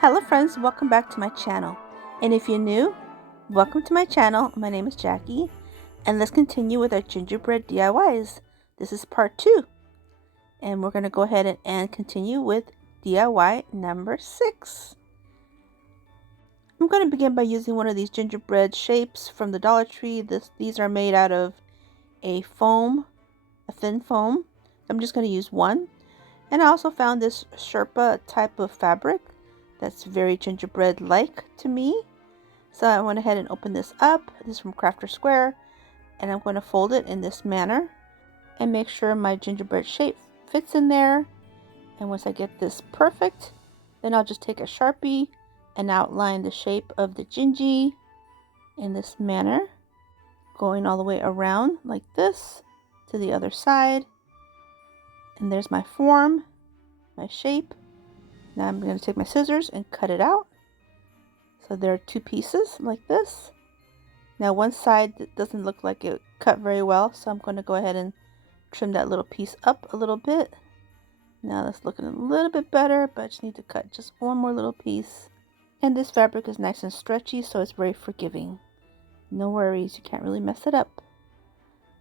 Hello friends, welcome back to my channel. And if you're new, welcome to my channel. My name is Jackie, and let's continue with our gingerbread DIYs. This is part 2, and we're going to go ahead and continue with DIY number 6. I'm going to begin by using one of these gingerbread shapes from the Dollar Tree. These are made out of a thin foam. I'm just going to use one. And I also found this Shepa type of fabric that's very gingerbread-like to me. So I went ahead and opened this up. This is from Crafter Square. And I'm going to fold it in this manner and make sure my gingerbread shape fits in there. And once I get this perfect, then I'll just take a Sharpie and outline the shape of the gingy in this manner, going all the way around like this to the other side. And there's my form, my shape. Now I'm going to take my scissors and cut it out. So there are two pieces like this. Now one side doesn't look like it cut very well, so I'm going to go ahead and trim that little piece up a little bit. Now that's looking a little bit better, but I just need to cut just one more little piece. And this fabric is nice and stretchy, so it's very forgiving. No worries, you can't really mess it up.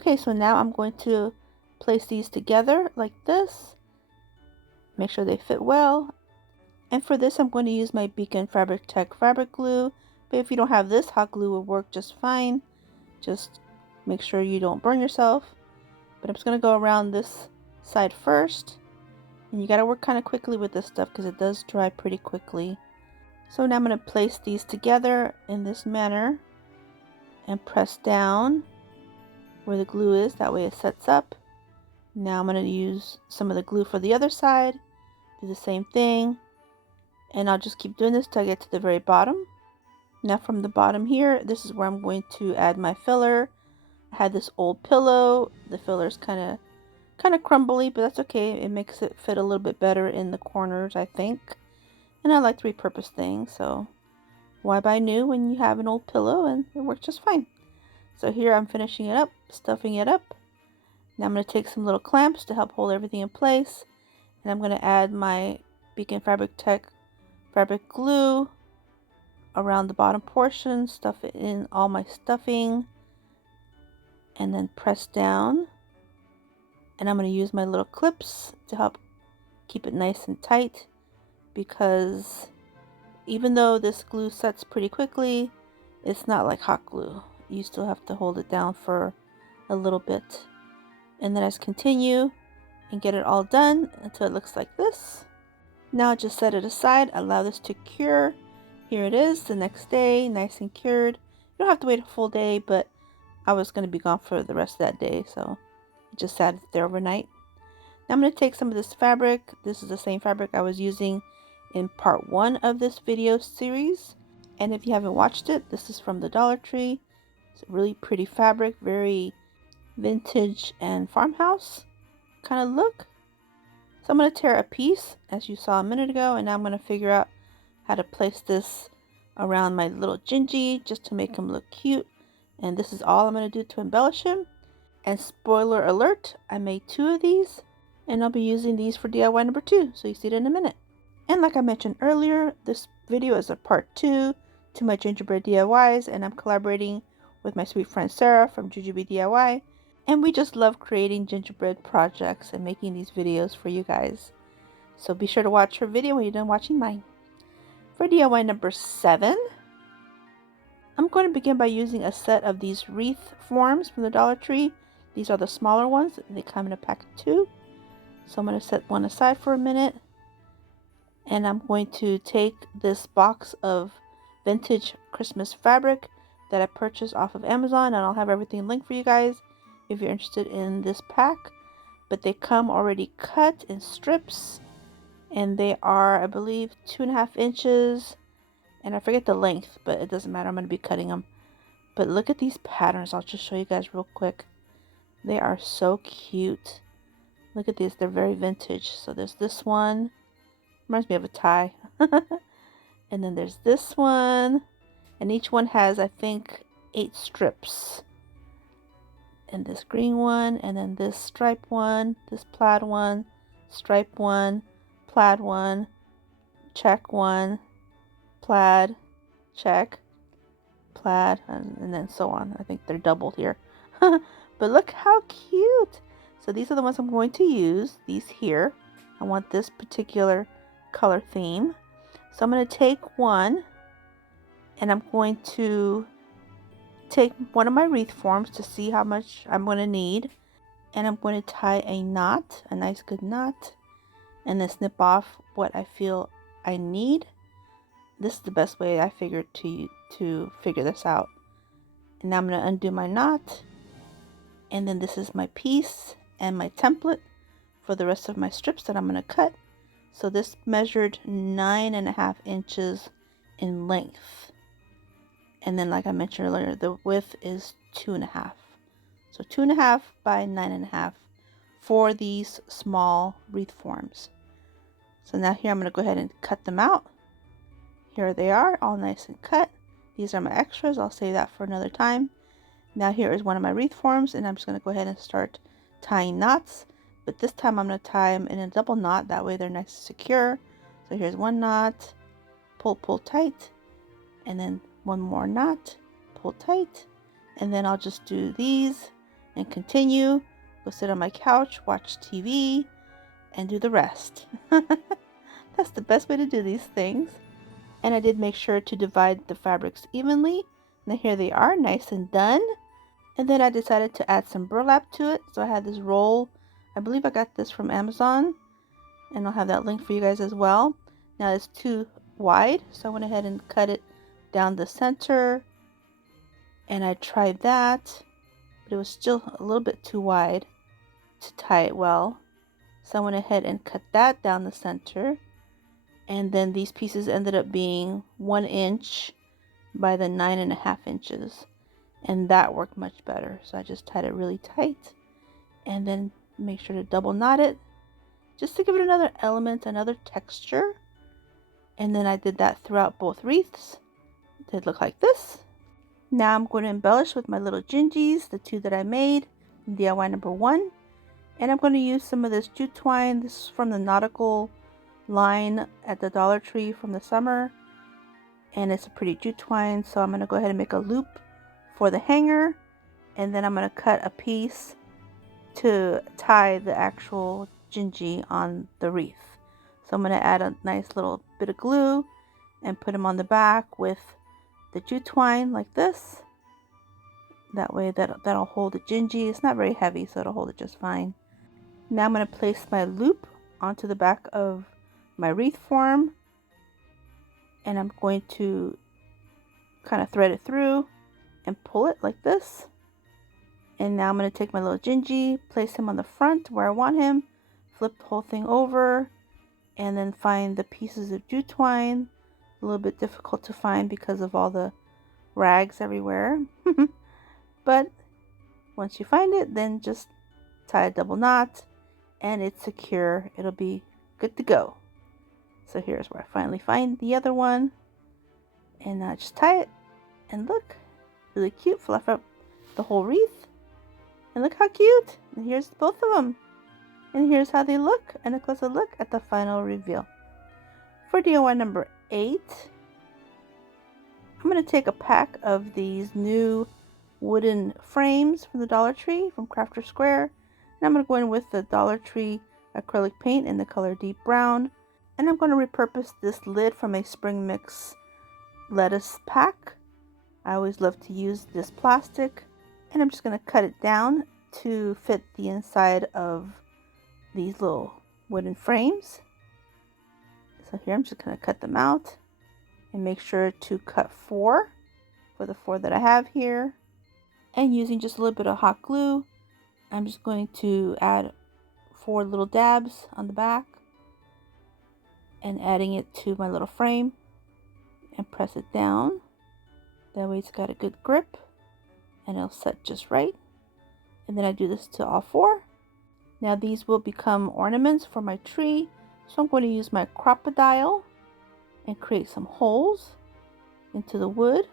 Okay, so now I'm going to place these together like this. Make sure they fit well. And for this, I'm going to use my Beacon Fabric Tech fabric glue. But if you don't have this, hot glue will work just fine. Just make sure you don't burn yourself. But I'm just going to go around this side first. And you got to work kind of quickly with this stuff because it does dry pretty quickly. So now I'm going to place these together in this manner and press down where the glue is. That way it sets up. Now I'm going to use some of the glue for the other side. Do the same thing. And I'll just keep doing this till I get to the very bottom. Now from the bottom here, this is where I'm going to add my filler. I had this old pillow. The filler's kind of crumbly, but that's okay. It makes it fit a little bit better in the corners, I think. And I like to repurpose things, so why buy new when you have an old pillow and it works just fine. So here I'm finishing it up, stuffing it up. Now I'm going to take some little clamps to help hold everything in place. And I'm going to add my Beacon Fabric Tech fabric glue around the bottom portion, stuff it in all my stuffing, and then press down. And I'm going to use my little clips to help keep it nice and tight, because even though this glue sets pretty quickly, it's not like hot glue. You still have to hold it down for a little bit. And then I just continue and get it all done until it looks like this. Now just set it aside, allow this to cure. Here it is the next day, nice and cured. You don't have to wait a full day, but I was going to be gone for the rest of that day, so I just sat it there overnight. Now I'm going to take some of this fabric. This is the same fabric I was using in part 1 of this video series. And if you haven't watched it, this is from the Dollar Tree. It's a really pretty fabric, very vintage and farmhouse kind of look. So I'm going to tear a piece, as you saw a minute ago, and now I'm going to figure out how to place this around my little gingy just to make him look cute. And this is all I'm going to do to embellish him. And spoiler alert, I made 2 of these, and I'll be using these for DIY number 2, so you see it in a minute. And like I mentioned earlier, this video is a part 2 to my gingerbread DIYs, and I'm collaborating with my sweet friend Sarah from Gingerbread DIY. And we just love creating gingerbread projects and making these videos for you guys. So be sure to watch her video when you're done watching mine. For DIY number 7, I'm going to begin by using a set of these wreath forms from the Dollar Tree. These are the smaller ones. They come in a pack of 2. So I'm going to set one aside for a minute. And I'm going to take this box of vintage Christmas fabric that I purchased off of Amazon. And I'll have everything linked for you guys if you're interested in this pack. But they come already cut in strips, and they are, I believe, 2.5 inches, and I forget the length, but it doesn't matter. I'm going to be cutting them. But look at these patterns. I'll just show you guys real quick. They are so cute. Look at these. They're very vintage. So there's this one, reminds me of a tie. And then there's this one, and each one has, I think, 8 strips. And this green one, and then this stripe one, this plaid one, stripe one, plaid one, check one, plaid, check, plaid, and then so on. I think they're doubled here. But look how cute. So these are the ones I'm going to use, these here. I want this particular color theme. So I'm going to take one, and I'm going to take one of my wreath forms to see how much I'm going to need. And I'm going to tie a knot, a nice good knot, and then snip off what I feel I need. This is the best way I figured to figure this out. And now I'm going to undo my knot. And then this is my piece and my template for the rest of my strips that I'm going to cut. So this measured 9.5 inches in length. And then, like I mentioned earlier, the width is 2.5. So 2.5 by 9.5 for these small wreath forms. So now here I'm going to go ahead and cut them out. Here they are, all nice and cut. These are my extras. I'll save that for another time. Now here is one of my wreath forms, and I'm just going to go ahead and start tying knots. But this time I'm going to tie them in a double knot. That way they're nice and secure. So here's one knot, pull tight, and then one more knot, pull tight, and then I'll just do these and continue. Go sit on my couch, watch TV, and do the rest. That's the best way to do these things. And I did make sure to divide the fabrics evenly. Now here they are, nice and done. And then I decided to add some burlap to it. So I had this roll. I believe I got this from Amazon. And I'll have that link for you guys as well. Now it's too wide, so I went ahead and cut it down the center. And I tried that, but it was still a little bit too wide to tie it well. So I went ahead and cut that down the center. And then these pieces ended up being 1 inch by the 9.5 inches. And that worked much better. So I just tied it really tight. And then make sure to double knot it, just to give it another element, another texture. And then I did that throughout both wreaths. It did look like this. Now I'm going to embellish with my little gingies, the 2 that I made in DIY number 1. And I'm going to use some of this jute twine. This is from the nautical line at the Dollar Tree from the summer. And it's a pretty jute twine. So I'm going to go ahead and make a loop for the hanger. And then I'm going to cut a piece to tie the actual gingy on the wreath. So I'm going to add a nice little bit of glue and put them on the back with the jute twine like this. That way that'll hold the gingy. It's not very heavy, so it'll hold it just fine. Now I'm going to place my loop onto the back of my wreath form, and I'm going to kind of thread it through and pull it like this. And now I'm going to take my little gingy, place him on the front where I want him, flip the whole thing over, and then find the pieces of jute twine. A little bit difficult to find because of all the rags everywhere. But once you find it, then just tie a double knot and it's secure. It'll be good to go. So here's where I finally find the other one. And I just tie it, and look, really cute, fluff up the whole wreath. And look how cute. And here's both of them. And here's how they look, and a closer look at the final reveal. For DIY number 8, I'm going to take a pack of these new wooden frames from the Dollar Tree from Crafter Square. And I'm going to go in with the Dollar Tree acrylic paint in the color deep brown. And I'm going to repurpose this lid from a spring mix lettuce pack. I always love to use this plastic. And I'm just going to cut it down to fit the inside of these little wooden frames. So here I'm just going to cut them out and make sure to cut 4 for the 4 that I have here. And using just a little bit of hot glue, I'm just going to add 4 little dabs on the back and adding it to my little frame and press it down. That way it's got a good grip and it'll set just right. And then I do this to all 4. Now these will become ornaments for my tree. So I'm going to use my crocodile and create some holes into the wood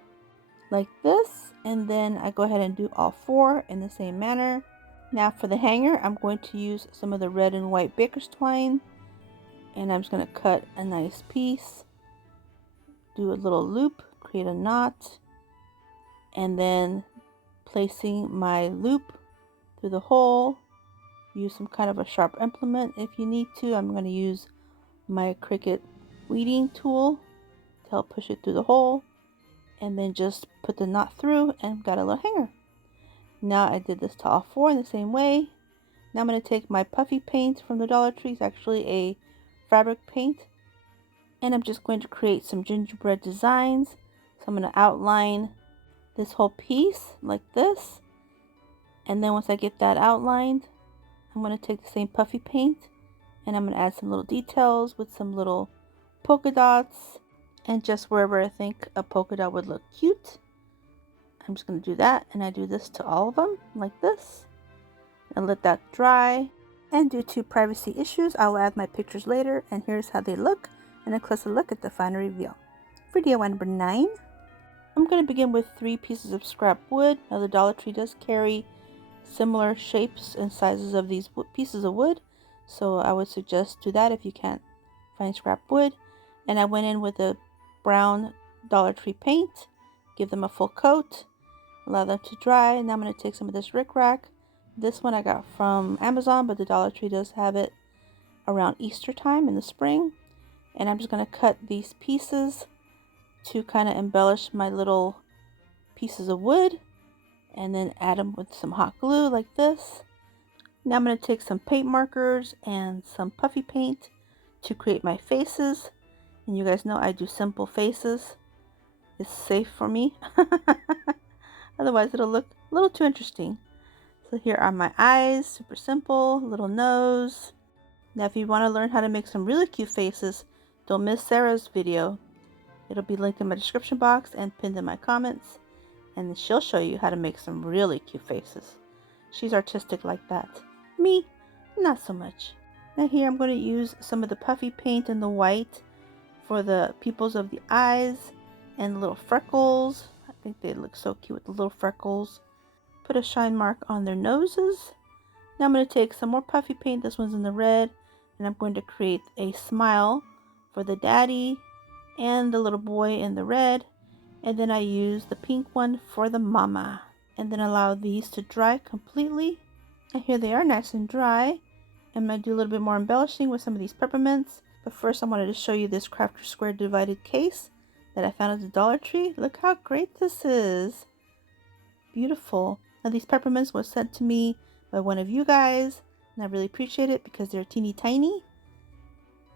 like this. And then I go ahead and do all 4 in the same manner. Now for the hanger, I'm going to use some of the red and white baker's twine. And I'm just going to cut a nice piece do a little loop, create a knot, and then placing my loop through the hole. Use some kind of a sharp implement if you need to. I'm going to use my Cricut weeding tool to help push it through the hole, and then just put the knot through and got a little hanger. Now I did this to all four in the same way. Now I'm going to take my Puffy paint from the Dollar Tree. It's actually a fabric paint, and I'm just going to create some gingerbread designs. So I'm going to outline this whole piece like this, and then once I get that outlined, I'm going to take the same Puffy paint and I'm going to add some little details with some little polka dots, and just wherever I think a polka dot would look cute, I'm just going to do that. And I do this to all of them like this and let that dry. And due to privacy issues, I will add my pictures later, and here's how they look and a closer look at the final reveal. For DIY number 9, I'm going to begin with 3 pieces of scrap wood. Now the Dollar Tree does carry similar shapes and sizes of these pieces of wood, so I would suggest do that if you can't find scrap wood. And I went in with a brown Dollar Tree paint, give them a full coat, allow them to dry. Now I'm going to take some of this rickrack. This one I got from Amazon, but the Dollar Tree does have it around Easter time in the spring. And I'm just going to cut these pieces to kind of embellish my little pieces of wood, and then add them with some hot glue like this. Now I'm going to take some paint markers and some Puffy paint to create my faces. And you guys know I do simple faces. It's safe for me. Otherwise it'll look a little too interesting. So here are my eyes, super simple, little nose. Now if you want to learn how to make some really cute faces, don't miss Sarah's video. It'll be linked in my description box and pinned in my comments. And she'll show you how to make some really cute faces. She's artistic like that. Me, not so much. Now here I'm going to use some of the Puffy paint and the white for the pupils of the eyes and the little freckles. I think they look so cute with the little freckles. Put a shine mark on their noses. Now I'm going to take some more Puffy paint. This one's in the red. And I'm going to create a smile for the daddy and the little boy in the red. And then I use the pink one for the mama. And then allow these to dry completely. And here they are, nice and dry. I'm going to do a little bit more embellishing with some of these peppermints. But first I wanted to show you this Crafter Square divided case that I found at the Dollar Tree. Look how great this is. Beautiful. Now these peppermints were sent to me by one of you guys. And I really appreciate it because they're teeny tiny.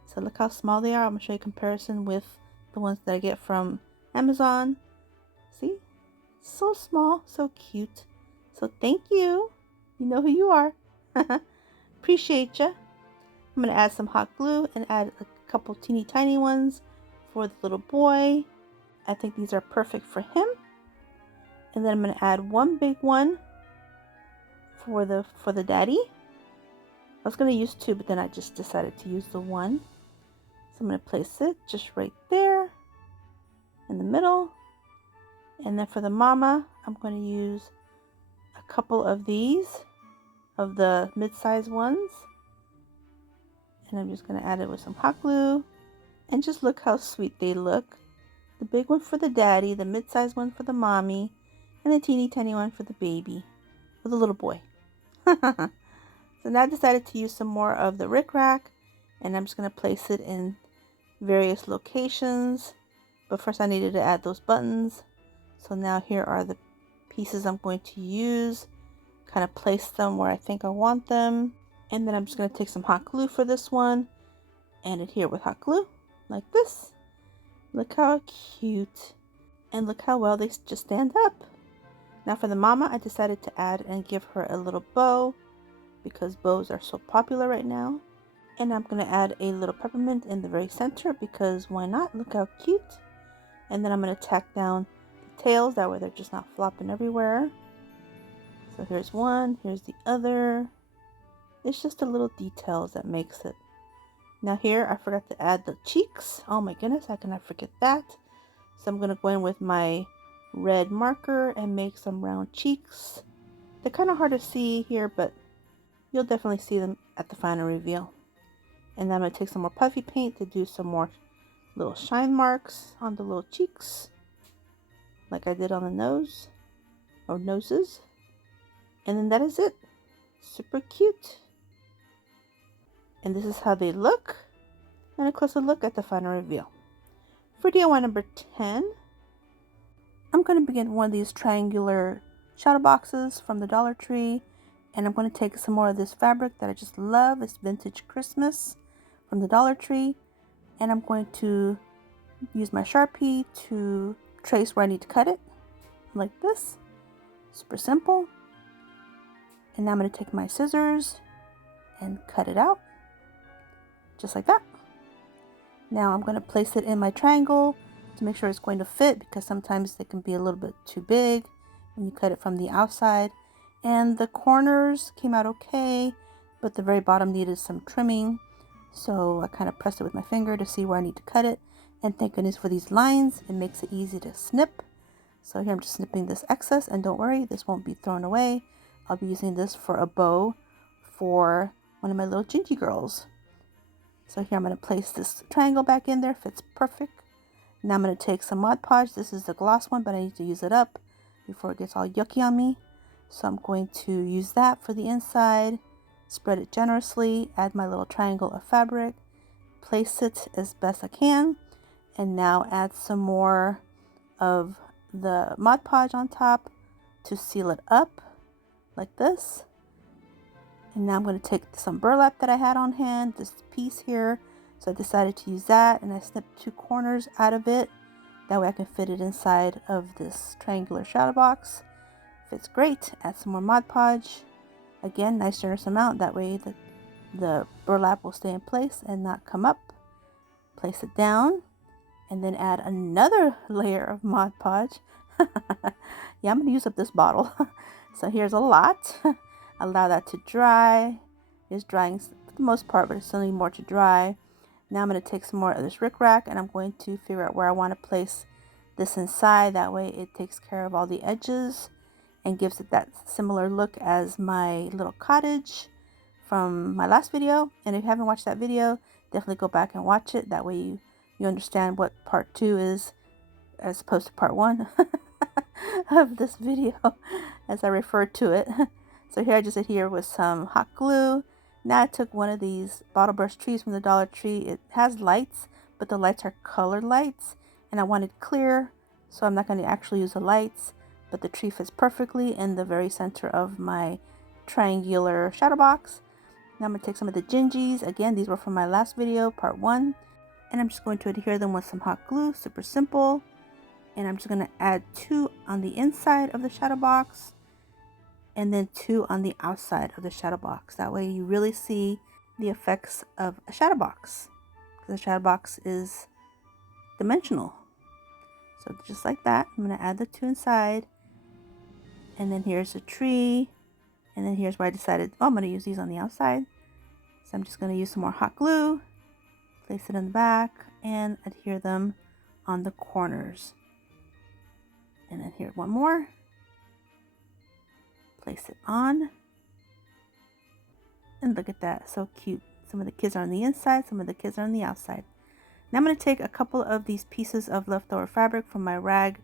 So look how small they are. I'm going to show you a comparison with the ones that I get from Amazon. See? So small, so cute. So thank you. You know who you are. Appreciate ya. I'm going to add some hot glue and add a couple teeny tiny ones for the little boy. I think these are perfect for him. And then I'm going to add one big one for the daddy. I was going to use 2, but then I just decided to use the 1. So I'm going to place it just right there in the middle. And then for the mama, I'm going to use a couple of these, of the mid-size ones. And I'm just going to add it with some hot glue. And just look how sweet they look. The big one for the daddy, the mid-size one for the mommy, and the teeny tiny one for the baby, or the little boy. So now I decided to use some more of the rickrack, and I'm just going to place it in various locations. But first I needed to add those buttons. So now here are the pieces I'm going to use. Kind of place them where I think I want them. And then I'm just going to take some hot glue for this one and adhere with hot glue like this. Look how cute. And look how well they just stand up. Now for the mama, I decided to add and give her a little bow because bows are so popular right now. And I'm going to add a little peppermint in the very center because why not? Look how cute. And then I'm going to tack down the tails, that way they're just not flopping everywhere. So here's one, here's the other. It's just the little details that makes it. Now here, I forgot to add the cheeks. Oh my goodness, how can I forget that? So I'm going to go in with my red marker and make some round cheeks. They're kind of hard to see here, but you'll definitely see them at the final reveal. And then I'm going to take some more Puffy paint to do some more little shine marks on the little cheeks, like I did on the nose or noses. And then that is it. Super cute. And this is how they look. And a closer look at the final reveal. For DIY number 10, I'm going to begin one of these triangular shadow boxes from the Dollar Tree. And I'm going to take some more of this fabric that I just love. It's Vintage Christmas from the Dollar Tree. And I'm going to use my Sharpie to trace where I need to cut it. Like this. Super simple. And now I'm going to take my scissors and cut it out. Just like that. Now I'm going to place it in my triangle to make sure it's going to fit, because sometimes they can be a little bit too big when you cut it from the outside. And the corners came out okay, but the very bottom needed some trimming. So I kind of pressed it with my finger to see where I need to cut it. And thank goodness for these lines. It makes it easy to snip. So here I'm just snipping this excess, and don't worry, this won't be thrown away. I'll be using this for a bow for one of my little gingy girls. So here I'm going to place this triangle back in there. Fits perfect. Now I'm going to take some Mod Podge. This is the gloss one, but I need to use it up before it gets all yucky on me. So I'm going to use that for the inside. Spread it generously. Add my little triangle of fabric. Place it as best I can. And now add some more of the Mod Podge on top to seal it up like this. And now I'm going to take some burlap that I had on hand, this piece here. So I decided to use that, and I snipped 2 corners out of it. That way I can fit it inside of this triangular shadow box. Fits great. Add some more Mod Podge. Again, nice generous amount. That way the burlap will stay in place and not come up. Place it down. And then add another layer of Mod Podge. Yeah, I'm going to use up this bottle. So here's a lot. Allow that to dry. It's drying for the most part, but it's still need more to dry. Now I'm going to take some more of this rickrack, and I'm going to figure out where I want to place this inside. That way it takes care of all the edges and gives it that similar look as my little cottage from my last video. And if you haven't watched that video, definitely go back and watch it. That way you understand what part 2 is as opposed to part 1 of this video, as I refer to it. So here I just adhere with some hot glue. Now I took one of these bottle brush trees from the Dollar Tree. It has lights, but the lights are colored lights, and I wanted clear, so I'm not going to actually use the lights, but the tree fits perfectly in the very center of my triangular shadow box. Now I'm going to take some of the gingies. Again, these were from my last video, part 1, and I'm just going to adhere them with some hot glue. Super simple. And I'm just going to add 2 on the inside of the shadow box, and then 2 on the outside of the shadow box. That way you really see the effects of a shadow box, because the shadow box is dimensional. So just like that, I'm going to add the 2 inside, and then here's the tree, and then here's where I decided, oh, I'm going to use these on the outside. So I'm just going to use some more hot glue, place it in the back, and adhere them on the corners. And then here, one more. Place it on. And look at that, so cute. Some of the kids are on the inside, some of the kids are on the outside. Now I'm going to take a couple of these pieces of leftover fabric from my rag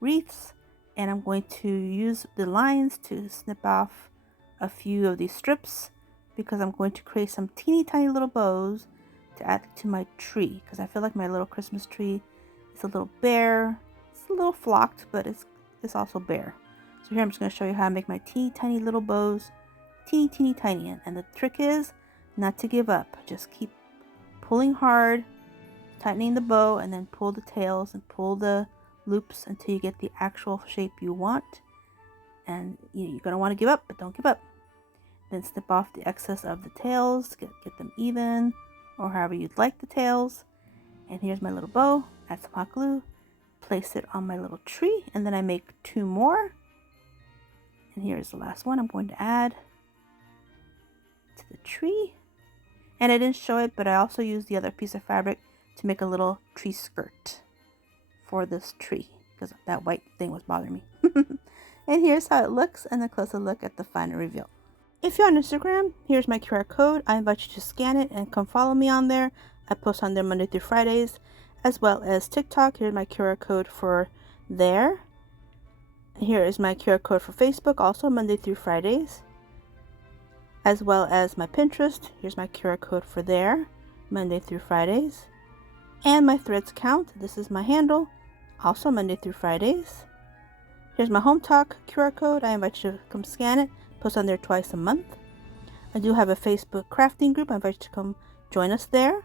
wreaths, and I'm going to use the lines to snip off a few of these strips, because I'm going to create some teeny tiny little bows to add to my tree, because I feel like my little Christmas tree is a little bare. It's a little flocked, but it's also bare. So here I'm just going to show you how I make my teeny tiny little bows, teeny tiny. And the trick is not to give up. Just keep pulling hard, tightening the bow, and then pull the tails and pull the loops until you get the actual shape you want. And you're going to want to give up, but don't give up. Then snip off the excess of the tails, get them even, or however you'd like the tails. And here's my little bow. Add some hot glue, place it on my little tree, and then I make 2 more. And here's the last one I'm going to add to the tree. And I didn't show it, but I also used the other piece of fabric to make a little tree skirt for this tree, because that white thing was bothering me. And here's how it looks, and a closer look at the final reveal. If you're on Instagram, here's my QR code. I invite you to scan it and come follow me on there. I post on there Monday through Fridays, as well as TikTok. Here's my QR code for there. Here is my QR code for Facebook, also Monday through Fridays, as well as my Pinterest. Here's my QR code for there, Monday through Fridays, and my Threads account. This is my handle, also Monday through Fridays. Here's my Hometalk QR code. I invite you to come scan it, post on there twice a month. I do have a Facebook crafting group. I invite you to come join us there.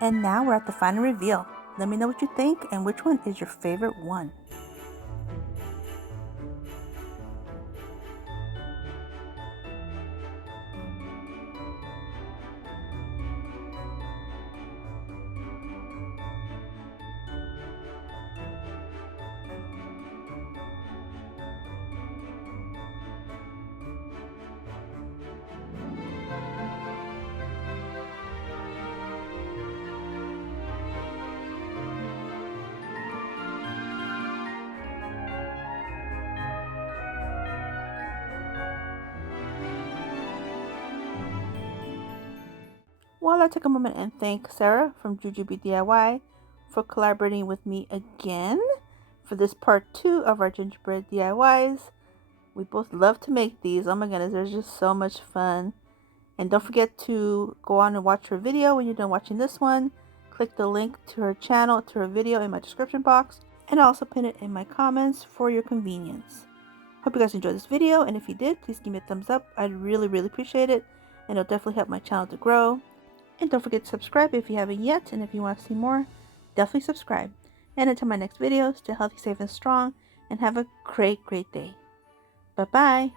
And now we're at the final reveal. Let me know what you think and which one is your favorite one. Well, I take a moment and thank Sarah from Gingerbread DIY for collaborating with me again for this part 2 of our gingerbread DIYs. We both love to make these. Oh my goodness, they're just so much fun. And don't forget to go on and watch her video when you're done watching this one. Click the link to her channel, to her video in my description box, and I'll also pin it in my comments for your convenience. Hope you guys enjoyed this video, and if you did, please give me a thumbs up. I'd really appreciate it, and it'll definitely help my channel to grow. And don't forget to subscribe if you haven't yet, and if you want to see more, definitely subscribe. And until my next video, stay healthy, safe, and strong, and have a great day. Bye-bye.